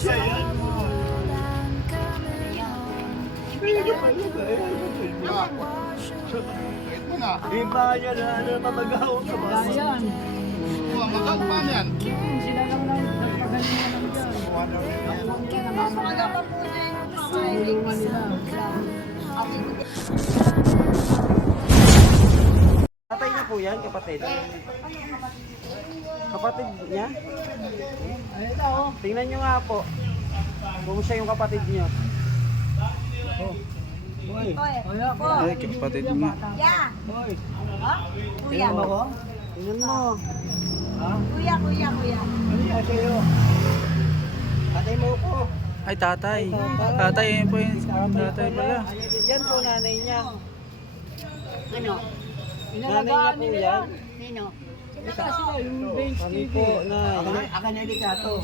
siya yan. Na. Iba na ano mamagaw ka ba? Ayan. Magal pa yan. Sila lang lang. Nagpagalingan lang dyan. Nakuha nila namamaga. Sinulungan nila. Tatay niya po yan, kapatid. Kapatid niya? Oh. Tingnan niyo nga po. Kung siya yung kapatid niyo. Hoy, Kaya po. Ay, kapatid mo. Ya, hoy. kuya. Tingnan mo ko. Tingnan mo. Ha? Kuya, kuya, kuya. Ano yan sa'yo? Patay mo ko. Ay, tatay. Tatay, yun po yun. Tatay pala. Yan po nanay niya. Ano? Inalagaan Nanay niya po yan. Sino? Sila sila yung bench Kami TV. po na. Ako na delikato.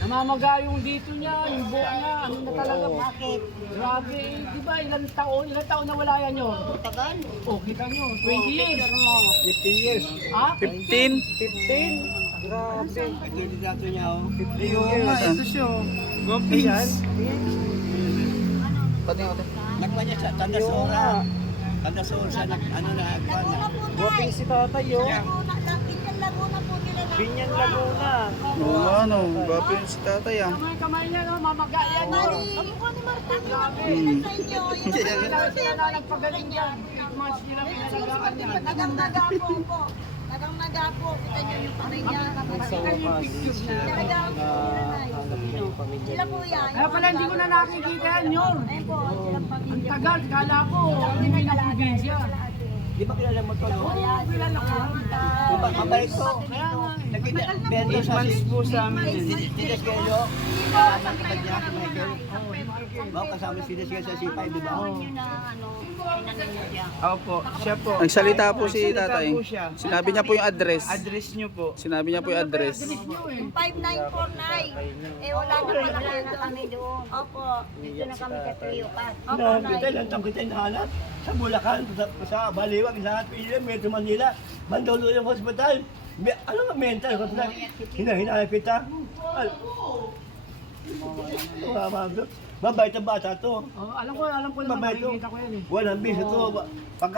Namamaga yung dito niya, yung buhok niya. Ano na talaga. Bakit? Grabe. eh. Di ba ilang taon? Ilang taon na wala yan yun? Tagal? Oh, kita nyo. 20 years. mo. 15 years. Ha? 15. 15. Grabe. Delikato niya oh. 15 Yung years. Ito siya. oh. Yan. Gopins. Pati ako. Nagpa niya sa Yung Tandasora. nga. Tandasora sa ano na, Laguna po Guwaping tayo. si tatay oh. Laguna, Laguna po. Binyan Laguna. Oo, ano. Gwapo yun si tatay ah. Kamay-kamay niya, no? Mamaga yan. no? Mali, kamukha ni Martin. Grabe. Yan sa inyo. Yan sa inyo. Kailangan sila na nagpagaling yan. 8 months nila pinalagaan yan. Nagang nagapo po. Nagang nagapo. Kita niyo yung panay niya. Sa Kita yung picture nanay. Hanap niya yung pamilya. Sila po yan. Kaya pala hindi ko na nakikita yan. Ayun po, silang Ang pamilya. tagal, kala ko, hindi may nakibigyan Di ba kilala mo to? no? Oo, kilala ko. Kung ba- mabait to. Kaya nga, Nakita, bento sa po sa amin. Tinas kayo. Kasama kita niya si Michael. Ba, kasama si Tinas kayo sa C5, di ba? Ano. Opo, siya po. Nagsalita po si tatay. Sinabi niya po yung address. Address niyo po. Sinabi niya po yung address. Yung 5949. Eh, wala na pala kayo kami doon. Opo. Dito na kami sa Trio Pass. Opo, Nay. lang tang kita nahanap sa Bulacan, sa, sa Baliwag, lahat pili, Metro Manila, Mandolo yung hospital. May, ano nga mental hospital? Hina, hinahanap kita. Al, Mababay Mabait ang bata to. Oh, alam ko, alam ko naman, Mabait to. nakikita ko yan eh. Walang bisa to. Ko, Yun ang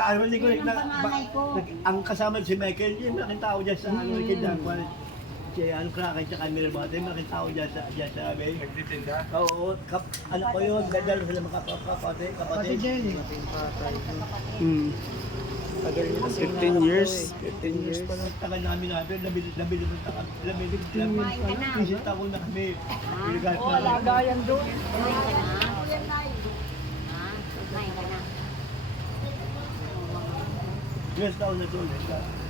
na, panganay ko. nag- ang kasama si Michael, yung malaking tao dyan sa ano, mm. kidang Si ano, Kraken sa camera ba? Yung malaking tao dyan sa, dyan sa amin. Nagtitinda? Oo, kap, anak ko yun, dadalo sila mga kap- kapatid, Pati kapatid. Jenny. Hmm. Tagal niya kasi 15 years. 15 years pa lang tagal namin namin, nabili, nabili ng tagal, nabili, Kumain ka na. nabili, taon na kami. Piligat Oo, na. alaga yan doon. Kumain ka na. Ha? Kumain ka na. Yes, taon na doon. 56 na.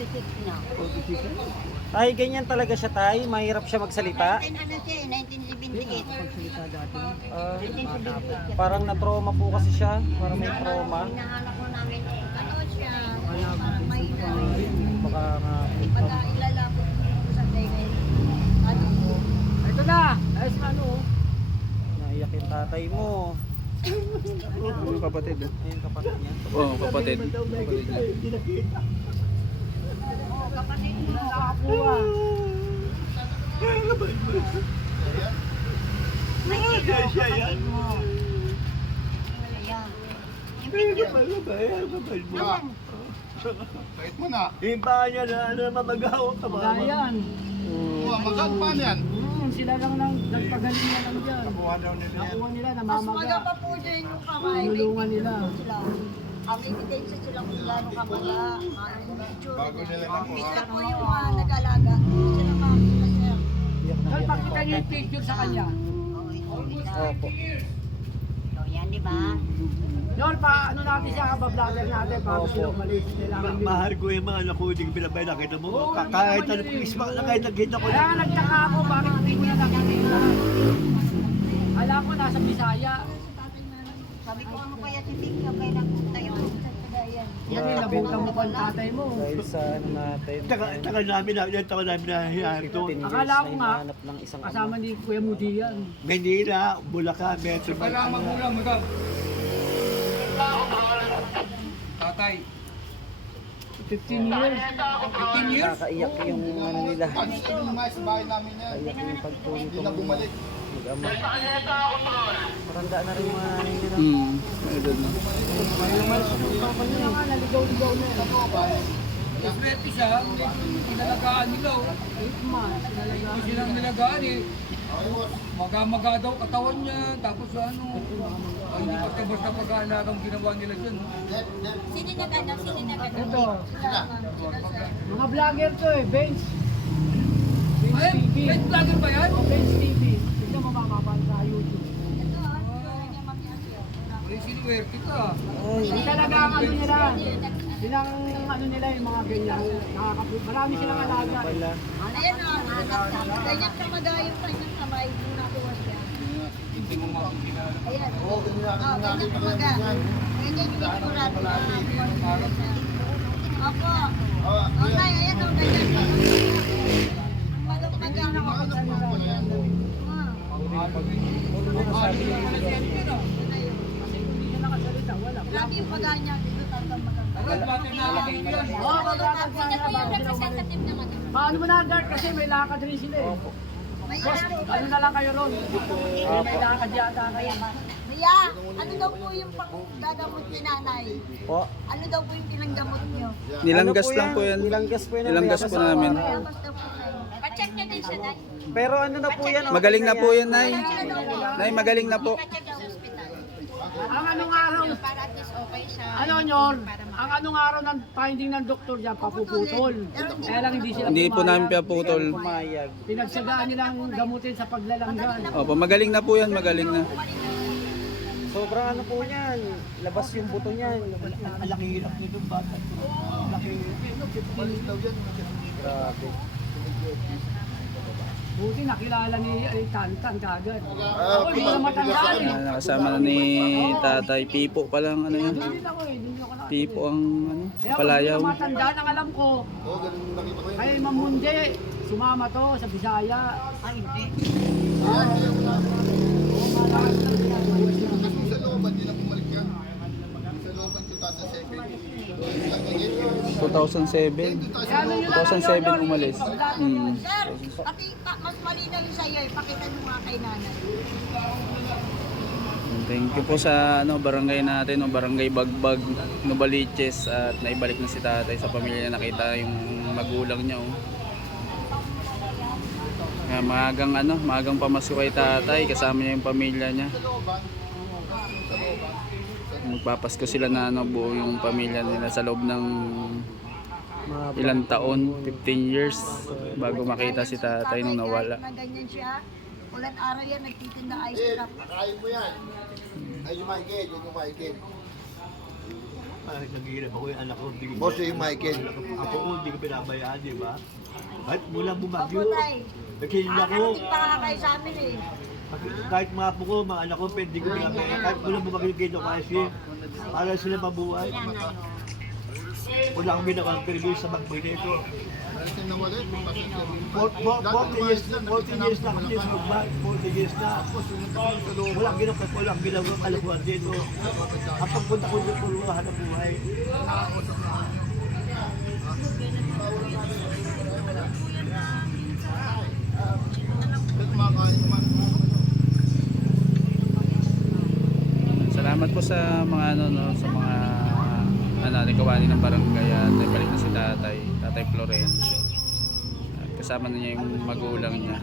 46. Ay, ganyan talaga siya tay. Mahirap siya magsalita. 19 ano siya eh, 1978. Ah, 1978. parang na-trauma po kasi siya. Parang may trauma. Hinahanap mo namin, ano siya, parang may na, Baka nga. pagka ilalapot mo sa tayo ano mo. Ito na. Ayos na ano. oh. Naiyak yung tatay mo. Yung kapatid. oh. Ayun kapatid niya. Oo, kapatid. Kapatid niya. Ayan. Ano? Ano? Ano? Ano? Wait mo na. Iba niya na ano, mamagaw ka ba? Wala yan. Oh, magal pa yan. Hmm, sila lang lang nagpagalingan lang dyan. Nakuha daw nila. Nakuha nila, Mas maga pa po dyan yung kamay. Tinulungan nila. Ang ebidensya sila kung gaano kamaga. Ano picture. Bago nila nakuha. Sila po yung mga nag-alaga. Sila makakita sir. Dahil pakita niyo yung picture sa kanya. Opo. So, yan, di ba? Lord, pa ano natin siya, kabablogger natin, bago sila umalis. Ma- mahal ko yung mga anak ko, hindi ko pinabay, nakita mo. Oo, Ka- kahit ano, isma kahit nakita ko. Kaya nagtaka ako, bakit hindi ko na nakikita. Alam ko, nasa Bisaya. Sabi ko, ano kaya si Victor kaya nagpunta Cagayan. Yan yung nabutang mo pa ang tatay mo. Dahil sa ano natin. Taga, taga namin na, yan taga namin na hiyari to. 15 years Akala ko nga, ng isang Kasama ama. ni Kuya Mudi yan. Manila, Bulacan, Metro. Kailangan magulang, magal. Tatay. 15 years. Nakakaiyak yung ano nila. Ano yung mga sa bahay namin yan? Kaiyak yung pagtulong Hindi na bumalik. mag-ama. Maranda na rin mga ano nila. Hmm, may edad na. Naligaw-ligaw na yun. Swerte siya, inalagaan nila. oh. Hindi silang nilagaan eh. Maga-maga daw katawan niya, tapos ano, ay, hindi basta-basta pag-aalagang ginawa nila dyan. oh. Sino nag ano? Sino nag ano? Ito, sir. mga vlogger to eh, Benz. Benz TV. pet vlogger ba yan? Benz TV. Tignan mo sa YouTube. Ito, ah. Kanya, ma'am, yan siya. Ay, sinuwerte ka. Hindi talaga ang ano nila. Silang ano nila yung mga ganyan. Nakakapu- Marami silang alaga. eh. Pala. Ayan na, ganyan kamagay yung kanyang kamay. Nung natuwa siya. Hindi mo makikita. Ayan. Oo, ganyan kamaga. Ganyan yung ikurado na buwan siya. Opo. Okay, ayan o, ganyan. Maga na ako sa mga. Grabe yung pagka niya. Dito talagang maganda. Oo, magkakag sana ba? representative naman. Paano mo na-guard kasi may lakad rin sila eh. Boss, ano na lang kayo ron? May lakad yata kayo. Maya, ano daw po yung pang gagamot ni nanay? Po. Ano daw po yung pinanggamot niyo? Nilanggas Ano lang po yan. Nilanggas po yan. Nilanggas po namin. Kaya basta po kayo. Pa-check niya din siya, Nay. Pero ano na po yan? Magaling na po yan, Nay. Daw po. Nay, magaling na po. Pa-check daw sa araw, Para at least okay siya. ano nyor, ang anong araw ng finding ng doktor dyan, papuputol. Kaya lang hindi sila Hindi po namin pinaputol. Pumayag. Pinagsagaan nilang gamutin sa paglalanggan. Opo, magaling na po yan, magaling na. Sobrang ano po niyan. Labas yung buto niyan. Ang laki hirap nitong bata. Ang laki Grabe. Buti nakilala ni Tantan kagad. Ako hindi ko matanda eh. Ah, Nakasama na ni Tatay Pipo pa lang ano ako eh, hindi ako nakita. Pipo ang ano, Kaya palayaw. hindi ko matanda ang alam ko, Oo, ganun yung nakita ko yun. kay Mamunde, sumama to sa Bisaya. Ay, hindi. Sa looban, hindi na bumalik yan. Sa looban, 2007. 2007. Kaya ano yun lang 2007 yun, umalis. Hmm. Sir, mas malinaw yung sa'yo. Ipakita mo nga kay nanay. Thank you po sa ano barangay natin, no, barangay Bagbag, Novaliches at naibalik na si tatay sa pamilya. Nakita yung magulang niya. Oh. Kaya maagang ano, maagang pamasko kay tatay, kasama niya yung pamilya niya. Magpapasko sila na ano, buo yung pamilya nila sa loob ng Mga ilang taon, 15 years bago makita si tatay nung nawala. Na ganyan siya. Ulan araw yan, nagtitinda ice drop. Nakain mo yan. Ay, yung Michael, yun yung Michael. Ay, naghihirap ako yung anak ko. Boss, yung Michael. Ako ko, hindi ko pinabayaan, di ba? At mula bumagyo, nagkihinda ko. Nakarating pa kayo sa amin eh. Kahit mga apo ko, mga anak ko, pwede ko pinabayaan. Kahit mula bumagyo kayo kasi, para sila mabuhay. Wala akong ginawang interview sa kasi sa 40 years na, 40 years na dito sa magban. 40 years na. Walang ginawa, walang ginawa kalabuan dito. Ang pagpunta ko dito, puro hanap buhay. kumakain naman. salamat po sa mga ano no, sa mga ah, ano, nagkawani ng barangay at naibalik na si tatay, tatay Florencio. Kasama na niya yung magulang niya.